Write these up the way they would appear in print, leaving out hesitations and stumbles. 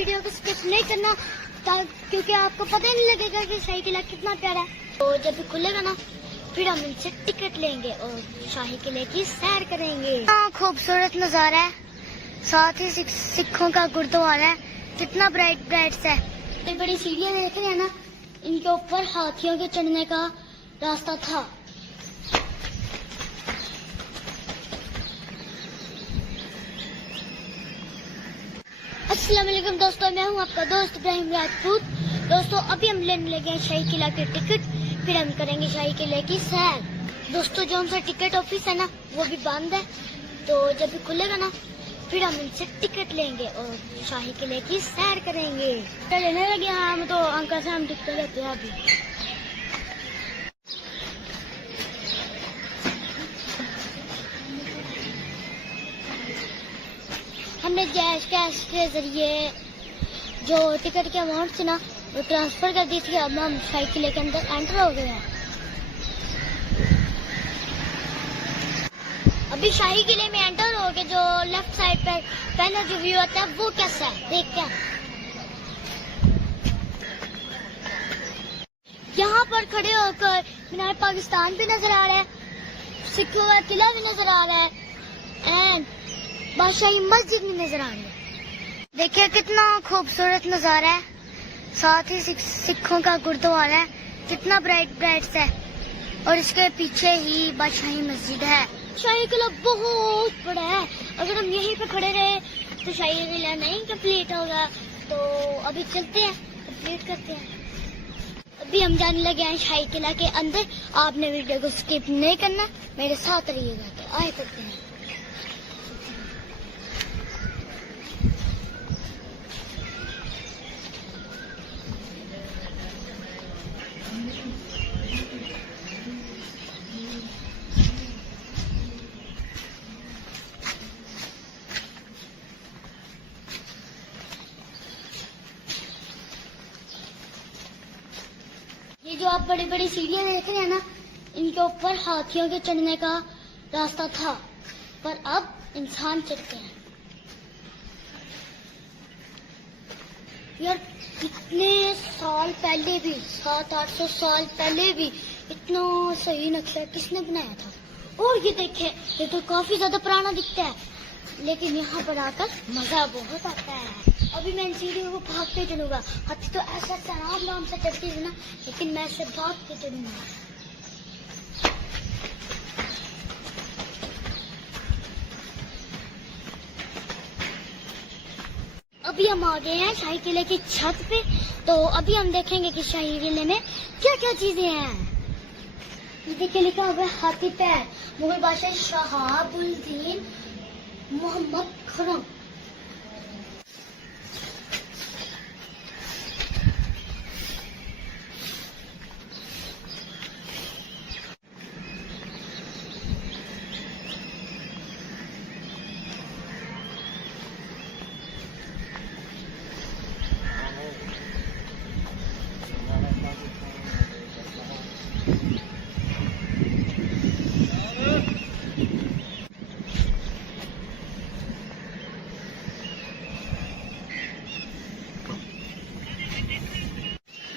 Video को skip नहीं करना क्योंकि आपको पता ही नहीं लगेगा कि शाही किला कितना प्यारा है। तो जब भी खुलेगा ना फिर हम इनसे टिकट लेंगे और शाही किले की सैर करेंगे। खूबसूरत नजारा है, साथ ही सिखों का गुरुद्वारा है, कितना ब्राइट ब्राइट सा है। बड़ी बड़ी सीढ़ियाँ देख रहे हैं ना, इनके ऊपर हाथियों के चढ़ने का रास्ता था। अस्सलाम वालेकुम दोस्तों, मैं हूं आपका दोस्त इब्राहिम राजपूत। दोस्तों अभी हम लेने लगे हैं शाही किला के टिकट, फिर हम करेंगे शाही किले की सैर। दोस्तों जो हमसे टिकट ऑफिस है ना वो भी बंद है, तो जब भी खुलेगा ना फिर हम इनसे टिकट लेंगे और शाही किले की सैर करेंगे। लेने लगे हम तो अंकल से हम टिकट लेते हैं अभी। हमने कैश के जरिए जो टिकट की अमाउंट थी ना वो ट्रांसफर कर दी थी। अब हम शाही किले के अंदर एंटर हो गए हैं। अभी शाही किले में एंटर हो गए। जो लेफ्ट साइड पर पहला जो व्यू आता है वो कैसा है देखते हैं। यहाँ पर खड़े होकर मीनार पाकिस्तान भी नजर आ रहा है, सिखों का किला भी नजर आ रहा है एंड बादशाही मस्जिद भी नजर आ रही है। देखिए कितना खूबसूरत नजारा है, साथ ही सिखों का गुरुद्वारा है, कितना ब्राइट ब्राइट सा है और इसके पीछे ही बादशाही मस्जिद है। शाही किला बहुत बड़ा है, अगर हम यहीं पे खड़े रहे तो शाही किला नहीं कंप्लीट होगा। तो अभी चलते हैं, कंप्लीट करते हैं। अभी हम जाने लगे हैं शाही किला के अंदर। आपने वीडियो को स्किप नहीं करना, मेरे साथ रहिएगा। तो आए करते हैं। ये जो आप बड़ी बड़ी सीढ़ियाँ देख रहे हैं ना, इनके ऊपर हाथियों के चढ़ने का रास्ता था, पर अब इंसान चढ़ते हैं। यार कितने साल पहले भी, 700-800 साल पहले भी इतना सही नक्शा किसने बनाया था। और ये देखें, ये तो काफी ज्यादा पुराना दिखता है, लेकिन यहाँ पर आकर मजा बहुत आता है। अभी मैं इन सीढ़ियों को भागते चलूंगा। हाथी तो ऐसा आराम से चढ़ती थी ना, लेकिन मैं ऐसे भाग के चलूंगा। अभी हम आ गए हैं शाही किले की छत पे। तो अभी हम देखेंगे कि शाही किले में क्या क्या चीजें हैं। देखिए लिखा हुआ है हाथी पैर, मुगल बादशाह शहाबुद्दीन मोहम्मद खुरम।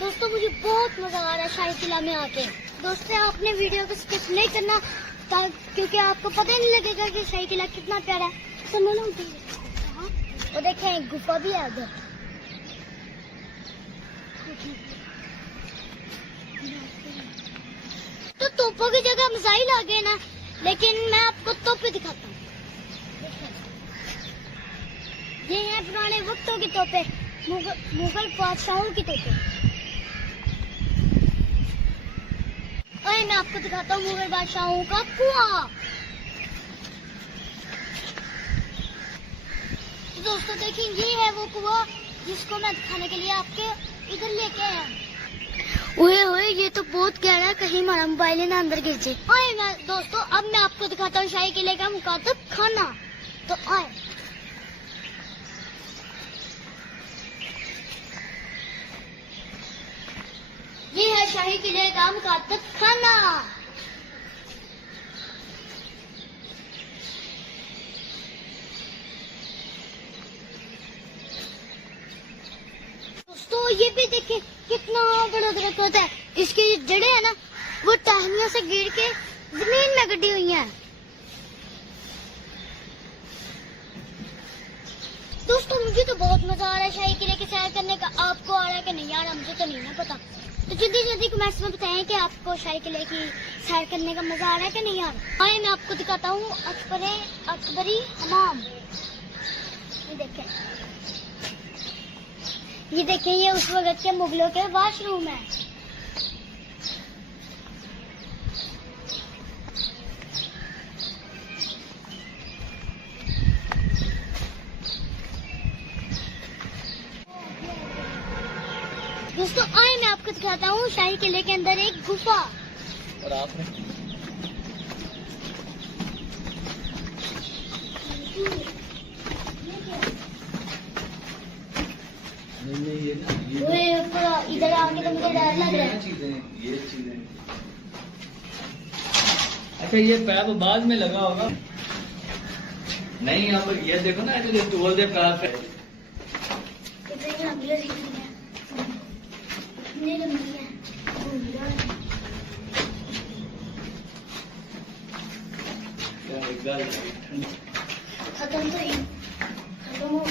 दोस्तों मुझे बहुत मजा आ रहा है शाही किला में आके। दोस्तों आपने वीडियो को स्किप नहीं करना क्योंकि आपको पता ही नहीं लगेगा कि शाही किला कितना प्यारा है। और देखें एक गुफा भी है उधर। तो तोपों की जगह मिसाइल आ गए ना, लेकिन मैं आपको तोपे दिखाता हूँ। ये है पुराने वक्तों की तोपे, मुगल बादशाहों की तोपे। और मैं आपको दिखाता हूँ मुगल बादशाहों का कुआं। तो दोस्तों देखिए ये है वो कुआं जिसको मैं दिखाने के लिए आपके इधर लेके आया हूँ। ओए ये तो बहुत गहरा है, कहीं हमारा मोबाइल ना अंदर गिर जाए। आए मैं दोस्तों अब मैं आपको दिखाता हूँ शाही किले का मुकातब खाना। तो आए ये है शाही किले का मुकातब खाना। ये भी देखिए कितना बड़ा दरख्त होता है। इसकी जड़ें है ना वो टहनियों से गिर के जमीन में गड्डी हुई हैं। दोस्तों मुझे तो बहुत मजा आ रहा है शाही किले की सैर करने का। आपको आ रहा है कि नहीं आ रहा मुझे तो नहीं ना पता। तो जल्दी जल्दी कमेंट्स में बताएं कि आपको शाही किले की सैर करने का मजा आ रहा है कि नहीं आ रहा। आइए मैं आपको दिखाता हूँ अकबरी हमाम। ये देखें ये उस वक्त के मुगलों के वॉशरूम है। दोस्तों आए मैं आपको दिखाता हूँ शाही किले के अंदर एक गुफा। और आपने इधर आके तो मुझे डर लग रहा है। ये चीजें अच्छा ये पैप बाद में लगा होगा। नहीं यहाँ पर ये देखो ना ये टोल दे पैप है। खत्म तो ही खत्म हो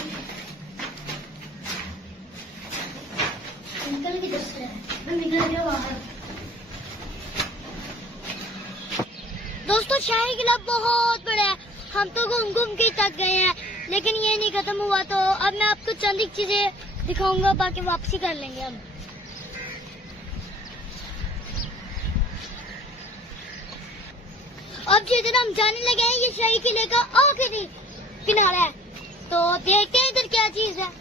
निकल की दस है निकल गया बाहर। दोस्तों शाही किला बहुत बड़ा है। हम तो घूम घूम के थक गए हैं लेकिन ये नहीं खत्म हुआ। तो अब मैं आपको चंद एक चीजें दिखाऊंगा बाकी वापसी कर लेंगे हम। अब जिधर हम जाने लगे हैं ये शाही किले का आखिरी किनारा है। तो देखते हैं इधर क्या चीज है।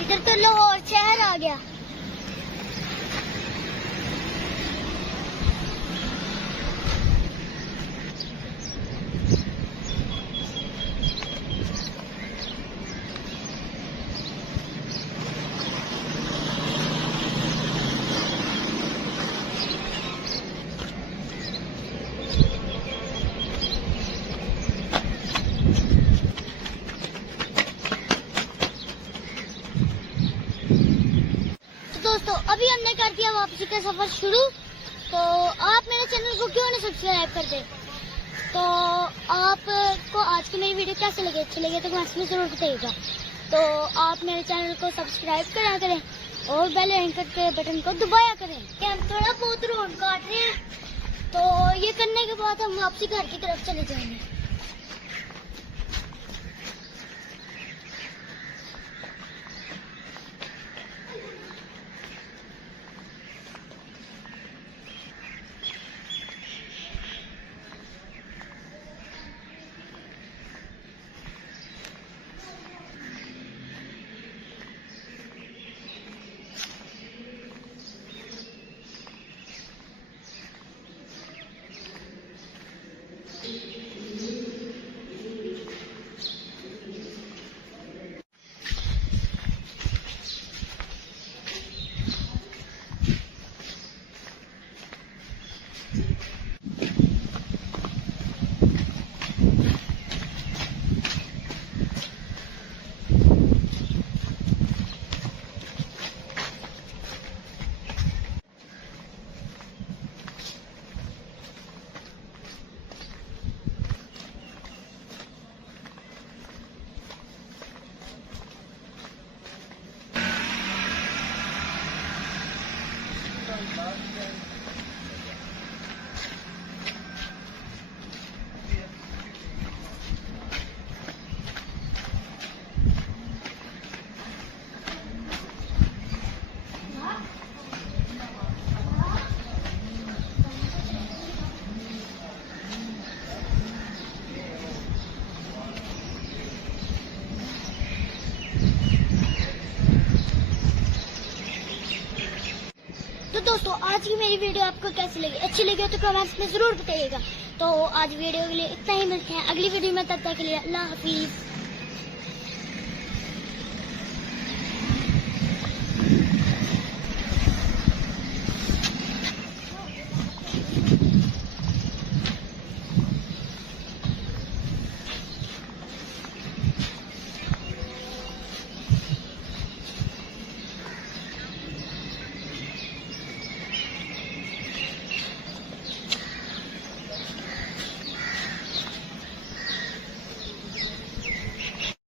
इधर तो लाहौर शहर आ गया। दोस्तों अभी हमने कर दिया वापसी का सफर शुरू। तो आप मेरे चैनल को क्यों नहीं सब्सक्राइब करते। तो आपको आज की मेरी वीडियो कैसे लगे, अच्छी लगे तो कमेंट्स में जरूर बताइएगा। तो आप मेरे चैनल को सब्सक्राइब करा करें और बेल आइकन के बटन को दबाया करें। हम थोड़ा बहुत रोड काट रहे हैं तो ये करने के बाद हम वापसी घर की तरफ चले जाएंगे। तो दोस्तों आज की मेरी वीडियो आपको कैसी लगी, अच्छी लगी हो तो कमेंट्स में जरूर बताइएगा। तो आज वीडियो के लिए इतना ही, मिलते हैं अगली वीडियो में, तब तक के लिए अल्लाह हाफिज।